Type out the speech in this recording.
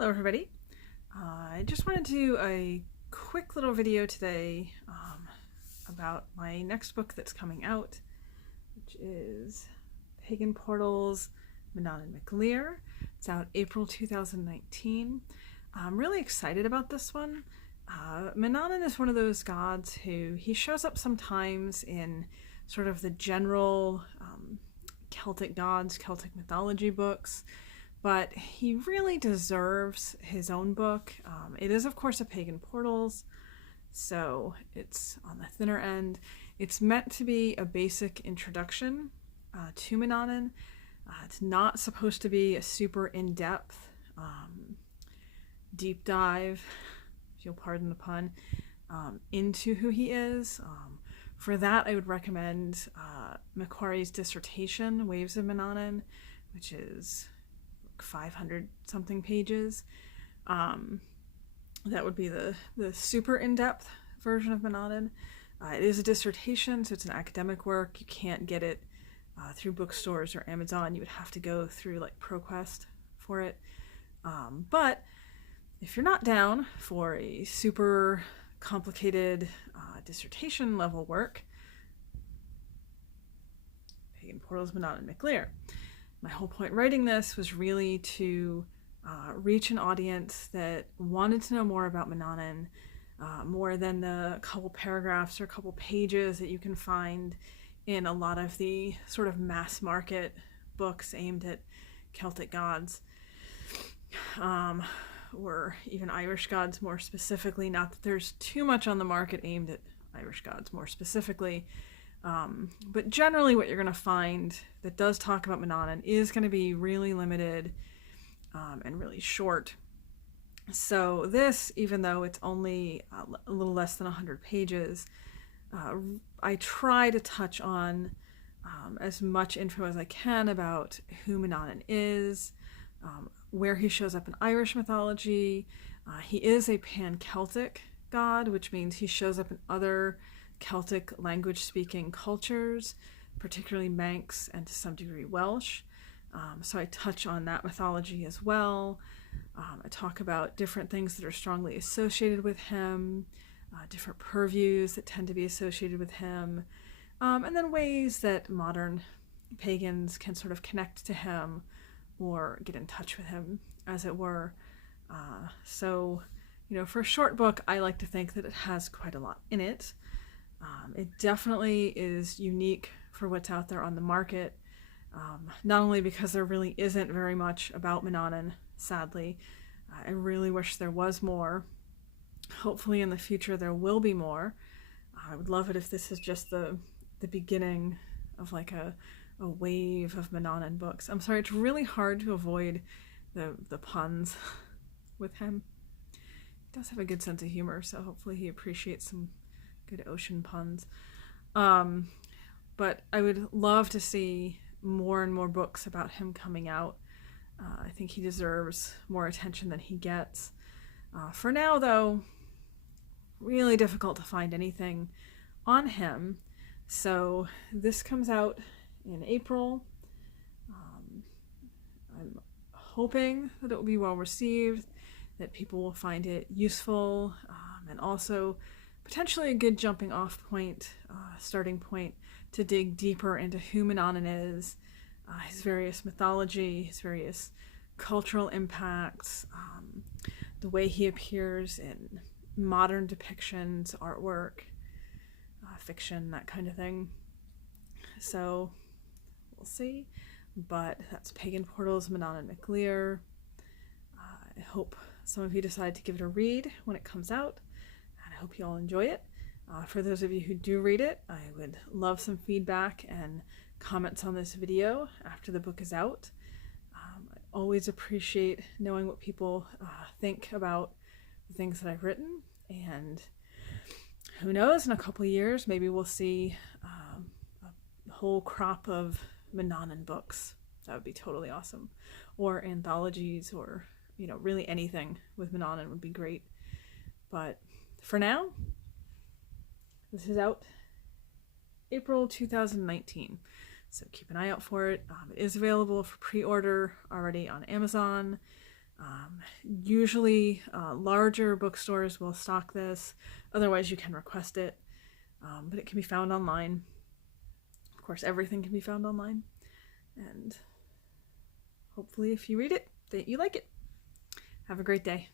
Hello everybody. I just wanted to do a quick little video today about my next book that's coming out, which is Pagan Portals, Manannán McLear. It's out April 2019. I'm really excited about this one. Manannán is one of those gods who he shows up sometimes in sort of the general Celtic gods, Celtic mythology books, but he really deserves his own book. It is, of course, a Pagan Portals, so it's on the thinner end. It's meant to be a basic introduction to Manannán. It's not supposed to be a super in-depth deep dive, if you'll pardon the pun, into who he is. For that, I would recommend Macquarie's dissertation, Waves of Manannán, which is 500 something pages. That would be the super in-depth version of Manannán. It is a dissertation, so it's an academic work. You can't get it through bookstores or Amazon. You would have to go through like ProQuest for it. But if you're not down for a super complicated dissertation level work, Pagan Portals, Manannán McLear. My whole point writing this was really to reach an audience that wanted to know more about Manannán, more than the couple paragraphs or couple pages that you can find in a lot of the sort of mass market books aimed at Celtic gods, or even Irish gods more specifically. Not that there's too much on the market aimed at Irish gods more specifically. But generally what you're going to find that does talk about Manannán is going to be really limited and really short. So this, even though it's only a little less than 100 pages, I try to touch on as much info as I can about who Manannán is, where he shows up in Irish mythology. He is a pan-Celtic god, which means he shows up in other Celtic language-speaking cultures, particularly Manx and to some degree Welsh. So I touch on that mythology as well. I talk about different things that are strongly associated with him, different purviews that tend to be associated with him, and then ways that modern pagans can sort of connect to him or get in touch with him, as it were. So, you know, for a short book, I like to think that it has quite a lot in it. It definitely is unique for what's out there on the market, not only because there really isn't very much about Manannán, sadly. I really wish there was more. Hopefully in the future there will be more. I would love it if this is just the beginning of like a wave of Manannán books. I'm sorry, it's really hard to avoid the puns with him. He does have a good sense of humor, so hopefully he appreciates some good ocean puns. But I would love to see more and more books about him coming out. I think he deserves more attention than he gets. For now, though, really difficult to find anything on him. So this comes out in April. I'm hoping that it will be well received, that people will find it useful, and also potentially a good jumping off point, starting point to dig deeper into who Manannán is, his various mythology, his various cultural impacts, the way he appears in modern depictions, artwork, fiction, that kind of thing. So we'll see, but that's Pagan Portals, Manannán McLear. I hope some of you decide to give it a read when it comes out, and I hope you all enjoy it. For those of you who do read it, I would love some feedback and comments on this video after the book is out. I always appreciate knowing what people think about the things that I've written, and who knows, in a couple of years maybe we'll see a whole crop of Manannán books. That would be totally awesome. Or anthologies, or, you know, really anything with Manannán would be great. But for now, this is out April 2019, so keep an eye out for it. It is available for pre-order already on Amazon. Usually larger bookstores will stock this, otherwise you can request it, but it can be found online. Of course, everything can be found online, and hopefully if you read it, that you like it. Have a great day.